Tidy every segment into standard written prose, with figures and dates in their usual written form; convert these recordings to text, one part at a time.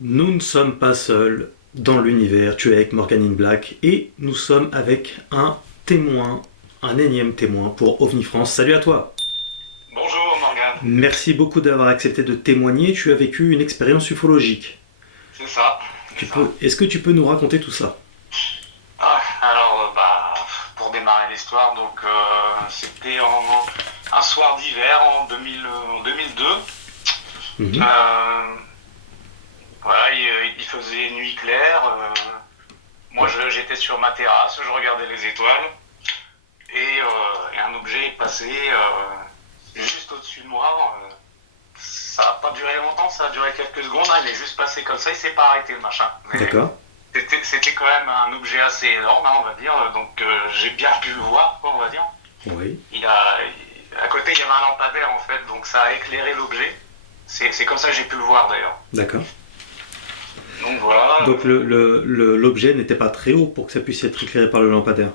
Nous ne sommes pas seuls dans l'univers, tu es avec Morgan in Black, et nous sommes avec un témoin, un énième témoin pour OVNI France. Salut à toi. Bonjour Morgane, Merci beaucoup d'avoir accepté de témoigner, tu as vécu une expérience ufologique. c'est ça, c'est ça. Est-ce que tu peux nous raconter tout ça? Pour démarrer l'histoire, c'était un soir d'hiver en 2002. Mhm. Euh, voilà, il faisait nuit claire. J'étais sur ma terrasse, je regardais les étoiles et un objet est passé juste au-dessus de moi. Ça n'a pas duré longtemps, ça a duré quelques secondes. Hein, il est juste passé comme ça, il s'est pas arrêté le machin. Mais D'accord. c'était quand même un objet assez énorme, hein, on va dire. J'ai bien pu le voir, quoi, on va dire. Oui. À côté, il y avait un lampadaire en fait, donc ça a éclairé l'objet. C'est comme ça que j'ai pu le voir d'ailleurs. D'accord. Donc voilà. Donc l'objet n'était pas très haut pour que ça puisse être éclairé par le lampadaire.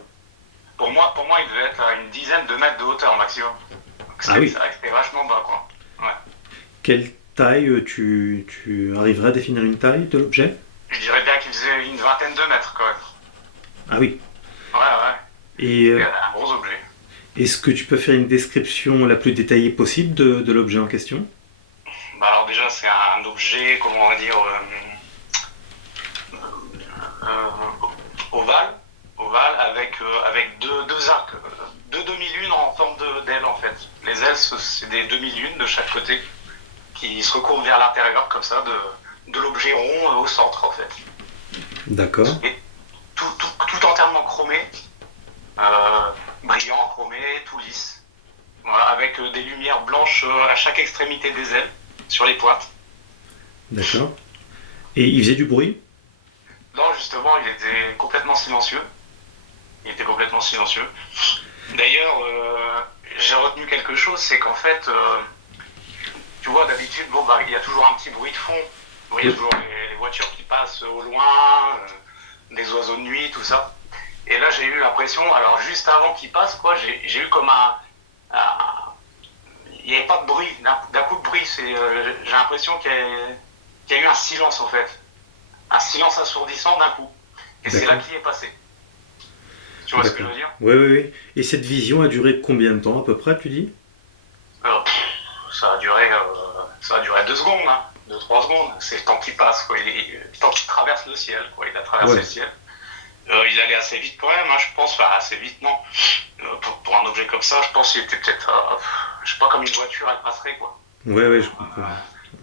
Pour moi, il devait être à une dizaine de mètres de hauteur maximum. Donc Ah oui. c'est vrai que c'était vachement bas, quoi. Ouais. Quelle taille tu arriverais à définir une taille de l'objet? Je dirais bien qu'il faisait une vingtaine de mètres, quand même. Ah oui. Ouais, ouais. Et C'était un gros objet. est-ce que tu peux faire une description la plus détaillée possible de l'objet en question? Bah alors déjà, c'est un objet, comment on va dire, ovale, avec deux arcs, deux demi-lunes en forme d'aile en fait. Les ailes, c'est des demi-lunes de chaque côté qui se recouvrent vers l'intérieur comme ça de l'objet rond au centre en fait. D'accord. Et tout entièrement chromé, euh, brillant, chromé, tout lisse. Voilà, avec des lumières blanches à chaque extrémité des ailes, sur les pointes. D'accord. Et il faisait du bruit? Non, justement, il était complètement silencieux. Il était complètement silencieux. D'ailleurs, j'ai retenu quelque chose, c'est qu'en fait, tu vois, d'habitude, il y a toujours un petit bruit de fond. Il y a toujours les voitures qui passent au loin, des oiseaux de nuit, tout ça. Et là, j'ai eu l'impression, alors juste avant qu'ils passent, quoi, j'ai eu comme il n'y avait pas de bruit, d'un coup de bruit. J'ai l'impression qu'il y a eu un silence en fait. Un silence assourdissant d'un coup. Et c'est là D'accord. qu'il est passé. Tu vois ce que je D'accord. veux dire? Oui, oui, oui. Et cette vision a duré combien de temps à peu près, tu dis? Ça a duré 2 secondes, hein, 2-3 secondes. C'est le temps qui passe, quoi. Le temps qui traverse le ciel, quoi. Il a traversé Ouais. le ciel. Il allait assez vite quand même, hein, je pense. Enfin, assez vite, non. Pour un objet comme ça, je pense qu'il était peut-être, je sais pas, comme une voiture, elle passerait, quoi. Ouais, ouais, je comprends.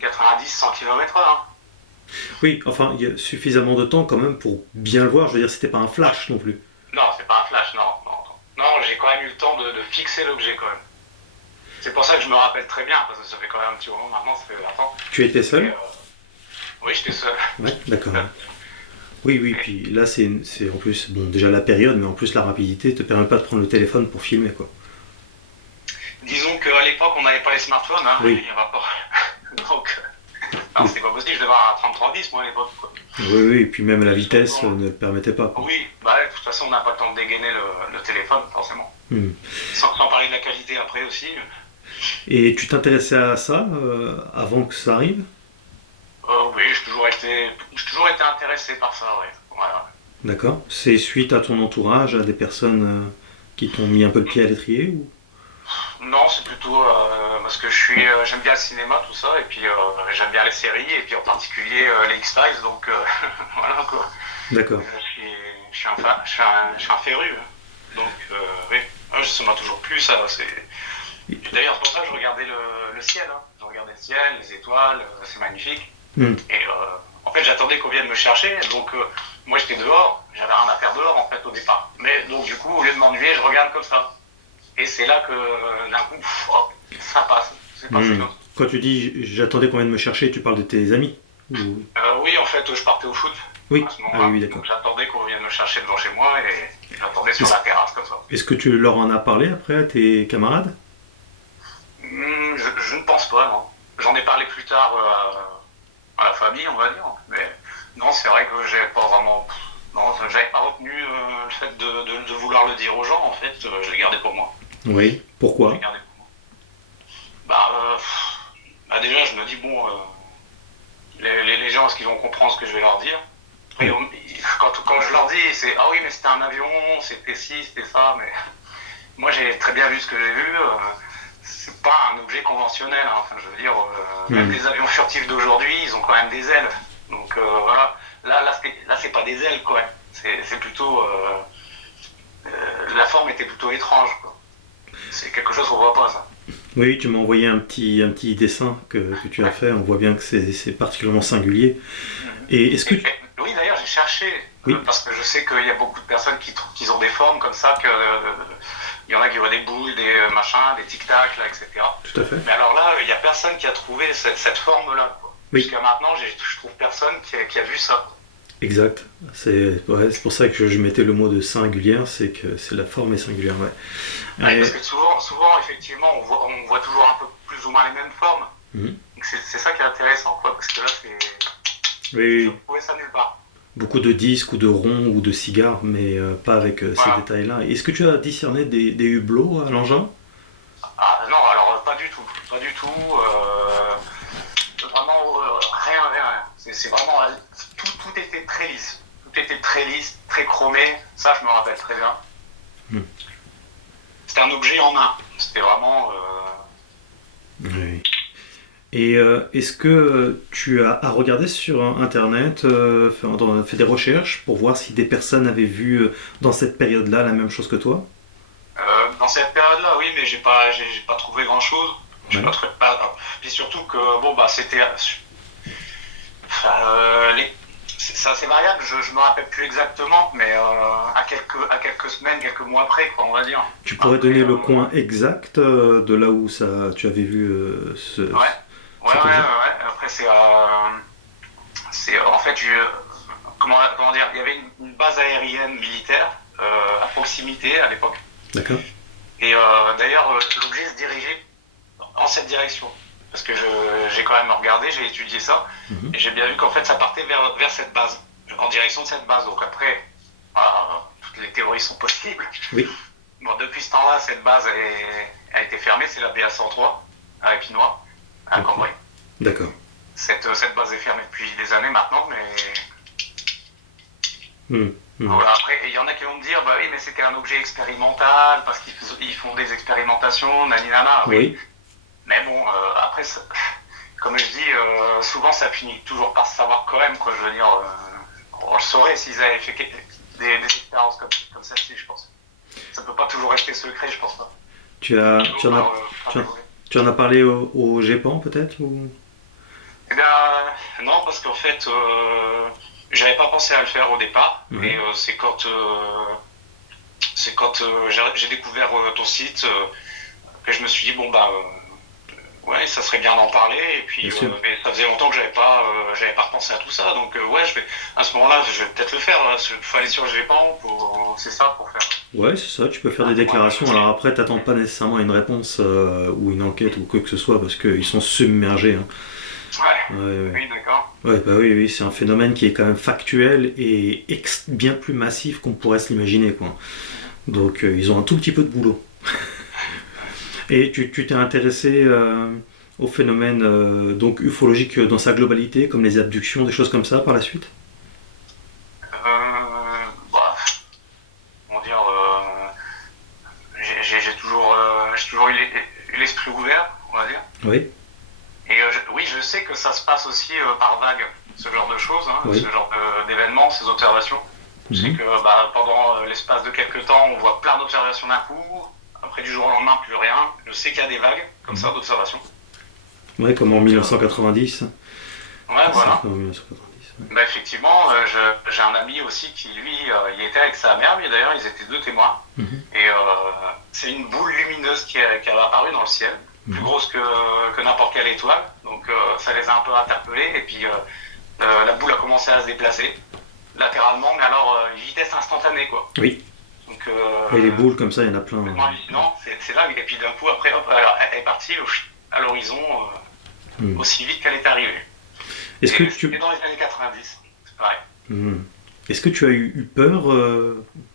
90-100 km/h. Hein. Oui, enfin, il y a suffisamment de temps quand même pour bien le voir. Je veux dire, c'était pas un flash non plus. Non, c'est pas un flash, non. Non, non. Non, j'ai quand même eu le temps de fixer l'objet, quand même. C'est pour ça que je me rappelle très bien, parce que ça fait quand même un petit moment maintenant, ça fait 20 ans. Tu étais Et, seul? oui, j'étais seul. Ouais, d'accord. Oui, oui, puis là, c'est en plus, bon, déjà la période, mais en plus la rapidité te permet pas de prendre le téléphone pour filmer, quoi. Disons qu'à l'époque, on n'avait pas les smartphones, hein, Oui, il y a pas. Donc, non, c'était pas possible, je devais avoir un 3310 moi à l'époque. Quoi. oui, oui, et puis même la vitesse Bon, ne le permettait pas, quoi. oui, bah de toute façon, on n'a pas le temps de dégainer le téléphone, forcément. Hmm. Sans parler de la qualité après aussi. Et tu t'intéressais à ça avant que ça arrive? Oui, j'ai toujours été intéressé par ça, ouais. Voilà. D'accord. C'est suite à ton entourage, à des personnes qui t'ont mis un peu le pied à l'étrier ou... Non, c'est plutôt parce que j'aime bien le cinéma, tout ça, et puis j'aime bien les séries, et puis en particulier les X-Files, donc voilà quoi. D'accord. Je suis un féru. Hein. Donc oui, ça m'a toujours plu, ça. D'ailleurs, c'est pour ça que je regardais le ciel. Hein. Je regardais le ciel, les étoiles, c'est magnifique. Hmm. Et en fait, j'attendais qu'on vienne me chercher, donc moi j'étais dehors, j'avais rien à faire dehors en fait au départ. Mais donc du coup, au lieu de m'ennuyer, je regarde comme ça. Et c'est là que d'un coup, hop, ça passe. C'est passé Hmm. comme ça. Quand tu dis j'attendais qu'on vienne me chercher, tu parles de tes amis ou... Oui, en fait, je partais au foot Oui. à ce Ah oui, moment-là. oui, d'accord. Donc j'attendais qu'on vienne me chercher devant chez moi et j'attendais sur Est-ce la terrasse comme ça. est-ce que tu leur en as parlé après à tes camarades? Je ne pense pas, non. J'en ai parlé plus tard à la famille, on va dire. Mais non, c'est vrai que j'avais pas vraiment. Non, j'avais pas retenu le fait de vouloir le dire aux gens, en fait. Je l'ai gardé pour moi. Oui. Je l'ai Pourquoi? gardé pour moi. Bah, déjà, je me dis, bon, les gens, est-ce qu'ils vont comprendre ce que je vais leur dire? Et quand je leur dis, c'est ah oui, mais c'était un avion, c'était ci, c'était ça, mais moi j'ai très bien vu ce que j'ai vu. C'est pas un objet conventionnel, hein. Enfin, je veux dire, même les avions furtifs d'aujourd'hui, ils ont quand même des ailes. Donc voilà, là c'est pas des ailes, quoi. C'est plutôt la forme était plutôt étrange, quoi. C'est quelque chose qu'on voit pas, ça. Oui, tu m'as envoyé un petit dessin que tu as fait. On voit bien que c'est particulièrement singulier. Et est-ce que... Oui, d'ailleurs, j'ai cherché, Oui. Parce que je sais qu'il y a beaucoup de personnes qui trouvent qu'ils ont des formes comme ça, il y en a qui voient des boules, des machins, des tic-tac, là, etc. Tout à fait. Mais alors là, il n'y a personne qui a trouvé cette forme-là, quoi. Oui. Jusqu'à maintenant, je trouve personne qui a vu ça. Exact. C'est pour ça que je mettais le mot de singulière, c'est que la forme est singulière. Ouais. Ouais, parce que souvent, effectivement, on voit toujours un peu plus ou moins les mêmes formes. Donc c'est ça qui est intéressant, quoi, parce que là, Oui. je trouvais ça nulle part. Beaucoup de disques ou de ronds ou de cigares, mais pas avec ces détails-là. Est-ce que tu as discerné des hublots à l'engin? Ah non, alors pas du tout. Pas du tout. Vraiment, rien. C'est vraiment... Tout était très lisse. Tout était très lisse, très chromé. Ça, je me rappelle très bien. C'était un objet en main. C'était vraiment... Oui. Et est-ce que tu as regardé sur Internet, fait des recherches pour voir si des personnes avaient vu dans cette période-là la même chose que toi? Dans cette période-là, oui, mais j'ai pas trouvé grand-chose. Ouais. Et surtout que, bon, bah, c'était... ça, c'est variable, je me rappelle plus exactement, mais à quelques semaines, quelques mois après, quoi, on va dire. Tu pourrais donner le coin exact de là où tu avais vu ce... Ouais. Après, c'est en fait, comment dire, il y avait une base aérienne militaire à proximité à l'époque. D'accord. Et d'ailleurs, l'objet se dirigeait en cette direction. Parce que j'ai quand même regardé, j'ai étudié ça, et j'ai bien vu qu'en fait, ça partait vers cette base, en direction de cette base. Donc après, toutes les théories sont possibles. Oui. Bon, depuis ce temps-là, cette base a été fermée, c'est la BA-103 à Épinois, à Cambrai. D'accord. Cette base est fermée depuis des années maintenant, mais... Voilà, après, il y en a qui vont me dire, bah oui, mais c'était un objet expérimental, parce qu'ils font des expérimentations, naninana, oui. Mais bon, après, comme je dis, souvent ça finit toujours par se savoir quand même, quoi. Je veux dire, on le saurait s'ils avaient fait des expériences comme celle-ci, je pense. Ça peut pas toujours rester secret, je pense pas. Tu en as parlé au GEPAN, peut-être ou... Eh bien, non, parce qu'en fait, j'avais pas pensé à le faire au départ, mais c'est quand j'ai découvert ton site que je me suis dit, bon, bah, ouais, ça serait bien d'en parler, et puis, mais ça faisait longtemps que j'avais pas repensé à tout ça, donc ouais, à ce moment-là, je vais peut-être le faire, il faut aller sur le GEPAN, c'est ça, pour faire. Ouais, c'est ça, tu peux faire des déclarations, alors après, t'attends pas nécessairement une réponse ou une enquête ou quoi que ce soit, parce qu'ils sont submergés, hein. Ouais. Oui, d'accord. Ouais, bah oui, c'est un phénomène qui est quand même factuel et bien plus massif qu'on pourrait se l'imaginer, quoi. Donc ils ont un tout petit peu de boulot. Et tu t'es intéressé au phénomène donc ufologique dans sa globalité, comme les abductions, des choses comme ça par la suite? Comment dire, j'ai toujours eu l'esprit ouvert, on va dire. Oui. Et oui, je sais que ça se passe aussi par vagues, ce genre de choses, hein, oui. Ce genre d'événements, ces observations. Je sais que pendant l'espace de quelques temps, on voit plein d'observations d'un coup. Après, du jour au lendemain, plus rien. Je sais qu'il y a des vagues comme ça d'observations. Ouais, comme en 1990. Ouais, voilà. En 1990, ouais. Bah, effectivement, j'ai un ami aussi qui, lui, il était avec sa mère, mais d'ailleurs, ils étaient deux témoins. Et c'est une boule lumineuse qui avait apparu dans le ciel, plus grosse que n'importe quelle étoile. Donc, ça les a un peu interpellés. Et puis, la boule a commencé à se déplacer latéralement, mais alors, vitesse instantanée, quoi. Oui. Donc, et les boules comme ça, il y en a plein. Non, c'est là. Et puis, d'un coup, après, hop, elle est partie à l'horizon aussi vite qu'elle est arrivée. C'était dans les années 90, c'est pareil. Est-ce que tu as eu peur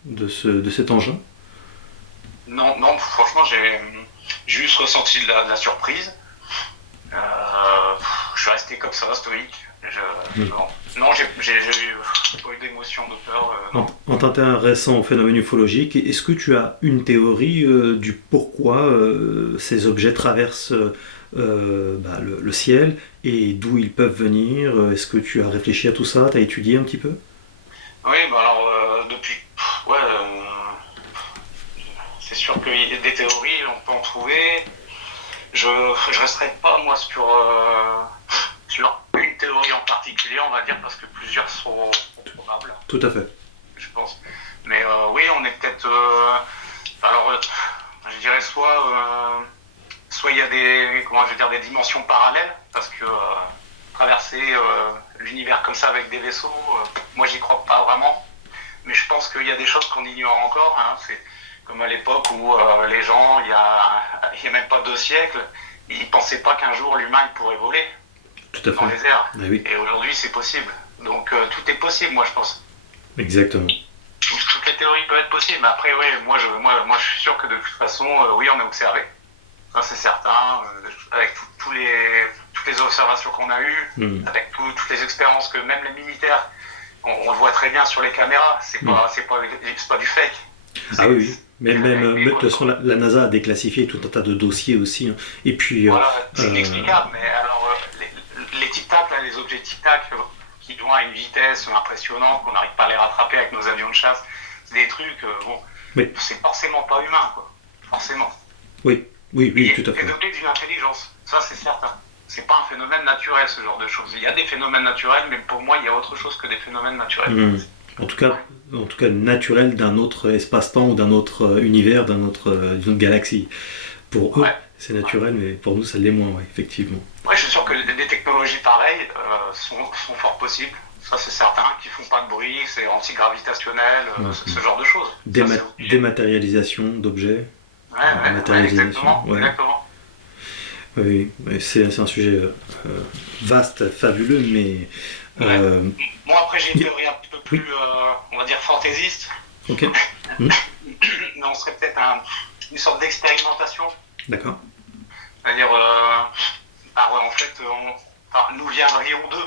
de cet engin? Non, franchement, j'ai juste ressenti de la surprise. Je suis resté comme ça, stoïque. Non, non, j'ai pas eu d'émotion, de peur. Non. En t'intéressant au phénomène ufologique, est-ce que tu as une théorie du pourquoi ces objets traversent le ciel et d'où ils peuvent venir? Est-ce que tu as réfléchi à tout ça? Tu as étudié un petit peu? Oui, bah alors, depuis. Ouais, c'est sûr qu'il y a des théories, on peut en trouver. Je resterai pas, moi, sur une théorie en particulier, on va dire, parce que plusieurs sont probables, Tout à fait. je pense. Mais oui, on est peut-être. Alors, je dirais soit il y a des dimensions parallèles, parce que traverser l'univers comme ça avec des vaisseaux, moi j'y crois pas vraiment. Mais je pense qu'il y a des choses qu'on ignore encore. Hein. C'est comme à l'époque où les gens, il y a même pas 2 siècles, ils pensaient pas qu'un jour l'humain il pourrait voler Tout à dans fait. les airs. Ah oui, Et aujourd'hui c'est possible. Donc tout est possible, moi je pense. exactement. Toutes les théories peuvent être possibles. Après, oui, moi je suis sûr que de toute façon, oui, on est observé. Ça, c'est certain. Avec toutes les observations qu'on a eues, Mm. avec toutes les expériences que même les militaires, on le voit très bien sur les caméras, c'est pas du fake. Ah oui, oui. Même, Mais de toute façon, la NASA a déclassifié tout un tas de dossiers aussi, hein. Et puis, voilà, c'est inexplicable. Mais alors, les tic-tac, là, les objets tic-tac qui vont à une vitesse impressionnante, qu'on n'arrive pas à les rattraper avec nos avions de chasse, c'est des trucs, Oui. c'est forcément pas humain, quoi. Forcément. oui, oui, oui, tout à C'est fait. doté d'une intelligence, ça c'est certain. C'est pas un phénomène naturel, ce genre de choses. Il y a des phénomènes naturels, mais pour moi, il y a autre chose que des phénomènes naturels. Mm. En tout cas, naturel d'un autre espace-temps ou d'un autre univers, d'une autre galaxie. Pour eux, Ouais. c'est naturel, mais pour nous, ça l'est moins, ouais, effectivement. Ouais, je suis sûr que des technologies pareilles sont fort possibles. Ça, c'est certain, qui font pas de bruit, c'est antigravitationnel, ce genre de choses. Ça, c'est obligé. Dématérialisation d'objets. Ouais, matérialisation, exactement, ouais. exactement. Oui, mais c'est un sujet vaste, fabuleux, mais... Moi, après, j'ai une théorie un petit peu plus, on va dire, fantaisiste. Ok, Mais on serait peut-être une sorte d'expérimentation. d'accord. C'est-à-dire, en fait, nous viendrions d'eux.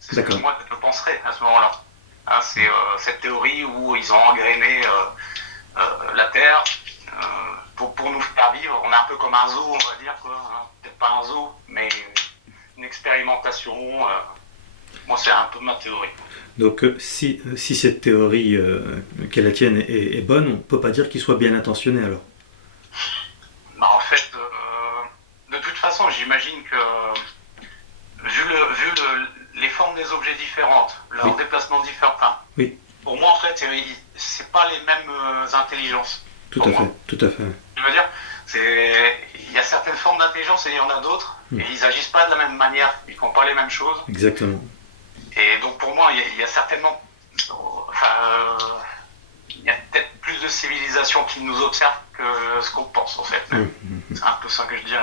C'est ce que D'accord. moi je penserais à ce moment-là. Hein, c'est cette théorie où ils ont engrainé la Terre pour nous faire vivre. On est un peu comme un zoo, on va dire, quoi. Hein. Peut-être pas un zoo, mais une expérimentation. Moi, c'est un peu ma théorie. Donc, si cette théorie qu'est la tienne est bonne, on ne peut pas dire qu'il soit bien intentionné, alors. Bah, en fait, de toute façon, j'imagine que les formes des objets différentes, leurs Oui. déplacements différents, enfin, Oui. pour moi, en fait, c'est pas les mêmes intelligences. Tout Pour à moi. fait, tout à fait. Je veux dire, il y a certaines formes d'intelligence et il y en a d'autres, Mm. et ils agissent pas de la même manière, ils font pas les mêmes choses. Exactement. Et donc pour moi, il y a certainement, il y a peut-être plus de civilisations qui nous observent que ce qu'on pense en fait. C'est un peu ça que je dirais,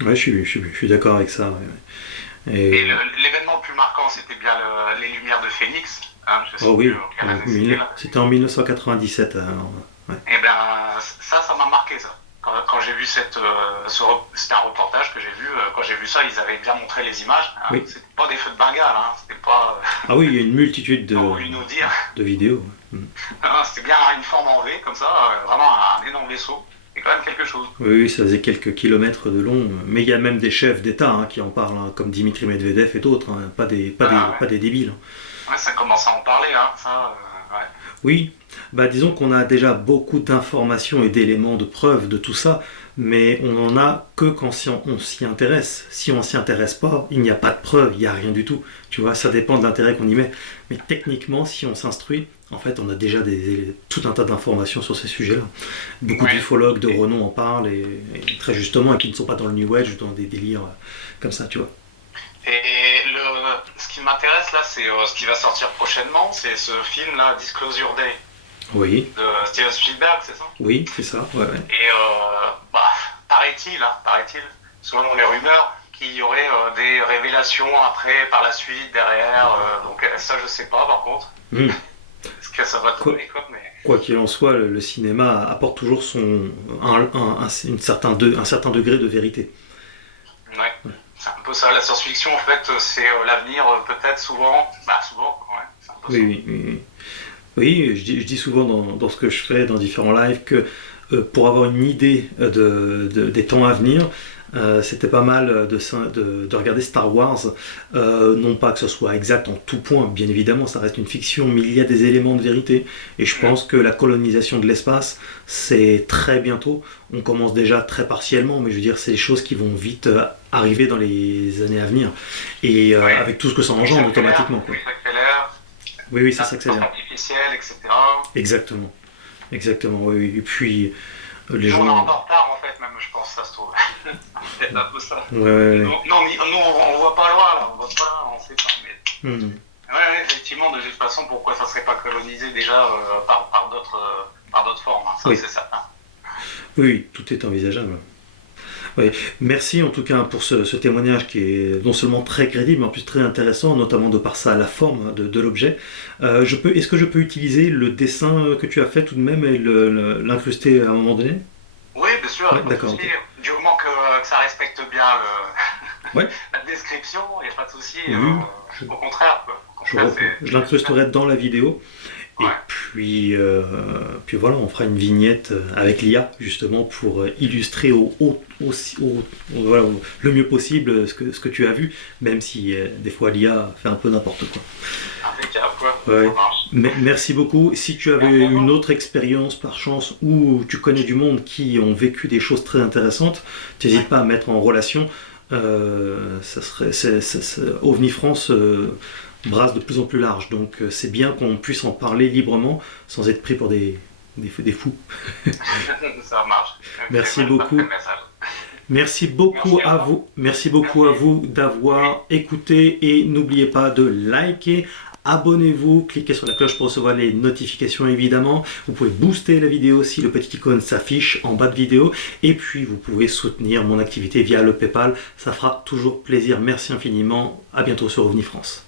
ouais. Ouais, je suis d'accord avec ça. Ouais. Et l'événement le plus marquant, c'était bien les lumières de Phénix. Hein, je sais Oh oui, plus quelle année c'était, là. c'était en 1997. Alors, ouais. Et ben ça m'a marqué ça. Quand j'ai vu c'était un reportage que j'ai vu, quand j'ai vu ça, ils avaient bien montré les images. Hein, Oui. C'était pas des feux de Bengale, hein, c'était pas Ah oui, il y a une multitude on voulu nous dire. de vidéos. Hein, c'était bien une forme en V comme ça, vraiment un énorme vaisseau. C'est quand même quelque chose. Oui, ça faisait quelques kilomètres de long, mais il y a même des chefs d'État qui en parlent, comme Dimitri Medvedev et d'autres, pas des débiles. Ouais, ça commence à en parler, hein, ça. Ouais. Oui, disons qu'on a déjà beaucoup d'informations et d'éléments de preuve de tout ça, mais on n'en a que quand on s'y intéresse. Si on s'y intéresse pas, il n'y a pas de preuve, il n'y a rien du tout. Tu vois, ça dépend de l'intérêt qu'on y met. Mais techniquement, si on s'instruit, en fait, on a déjà tout un tas d'informations sur ces sujets-là. Beaucoup d'ufologues de renom en parlent, et très justement, et qui ne sont pas dans le New Age, dans des délires comme ça, tu vois. Et ce qui m'intéresse là, c'est ce qui va sortir prochainement, c'est ce film là, Disclosure Day, Oui, de Steven Spielberg, c'est ça? oui, c'est ça, ouais. Et paraît-il, selon les rumeurs, qu'il y aurait des révélations après, par la suite, derrière. Donc ça, je sais pas par contre. Est-ce que ça va donner quoi, mais... Quoi qu'il en soit, le cinéma apporte toujours un certain degré de vérité. Ouais. C'est un peu ça, la science-fiction, en fait, c'est l'avenir, peut-être souvent. Bah, souvent, ouais, c'est un peu ça. Oui. Oui, je dis souvent dans ce que je fais, dans différents lives, que pour avoir une idée des temps à venir, c'était pas mal de regarder Star Wars. Non pas que ce soit exact en tout point, bien évidemment, ça reste une fiction, mais il y a des éléments de vérité. Et je pense que la colonisation de l'espace, c'est très bientôt. On commence déjà très partiellement, mais je veux dire, c'est des choses qui vont vite arriver dans les années à venir. Et Ouais. avec tout ce que ça Ça engendre accélère, automatiquement, quoi. ça accélère, Oui, ça l'intelligence s'accélère. artificielle, etc. Exactement. Exactement, oui. Et puis, les Nous, on est gens. en retard, en fait, même, je pense, ça se trouve. C'est peut-être un peu ça. Ouais. Nous, on voit pas loin, là, on voit pas là, on sait pas. Mais... Mhm. Ouais, effectivement, de toute façon, pourquoi ça serait pas colonisé déjà par d'autres formes, hein, ça, Oui. c'est certain. Oui, tout est envisageable. Oui. Merci en tout cas pour ce témoignage qui est non seulement très crédible, mais en plus très intéressant, notamment de par ça, la forme de l'objet. Est-ce que je peux utiliser le dessin que tu as fait tout de même et l'incruster à un moment donné? Oui, bien sûr, Ouais, pas de d'accord, souci. ok. Du moment que ça respecte bien Ouais, la description, il n'y a pas de souci. oui, Au contraire, quoi. Au contraire, je l'incrusterai dans la vidéo. Et Ouais. puis voilà, on fera une vignette avec l'IA justement pour illustrer voilà, le mieux possible ce que tu as vu, même si des fois l'IA fait un peu n'importe quoi. Impeccable, quoi. Ouais. Ça marche. Merci beaucoup. Si tu avais une autre expérience par chance ou tu connais du monde qui ont vécu des choses très intéressantes, n'hésite pas à mettre en relation. OVNI France brasse de plus en plus large, donc c'est bien qu'on puisse en parler librement sans être pris pour des fous. Ça marche. Merci Ok, beaucoup. parfait message. Merci beaucoup Merci à à toi. vous. Merci beaucoup à vous d'avoir écouté et n'oubliez pas de liker. Abonnez-vous, cliquez sur la cloche pour recevoir les notifications évidemment. Vous pouvez booster la vidéo si le petit icône s'affiche en bas de vidéo. Et puis vous pouvez soutenir mon activité via le PayPal. Ça fera toujours plaisir. Merci infiniment. À bientôt sur OVNI France.